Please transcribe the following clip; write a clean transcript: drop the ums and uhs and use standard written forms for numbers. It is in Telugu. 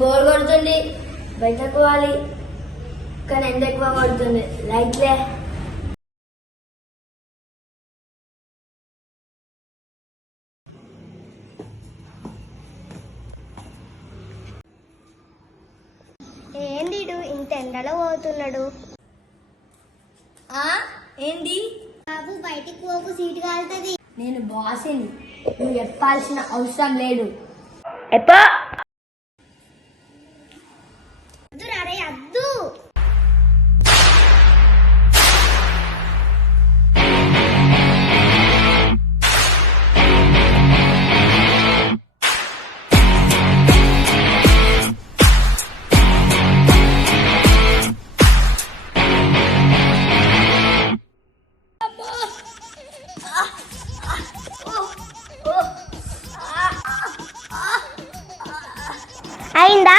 బోర్ కొడుతుంది, బయటకు పోవాలి. కానీ ఎంత ఎక్కువ కొడుతుంది లైట్లే. ఏంది ఇంత ఎండలో పోతున్నాడు? ఏంది బాబు బయటికి పోకు, సీటు కాలుతుంది. నేను బాసిని, నువ్వు చెప్పాల్సిన అవసరం లేదు. అరే అద్దు. అయిందా?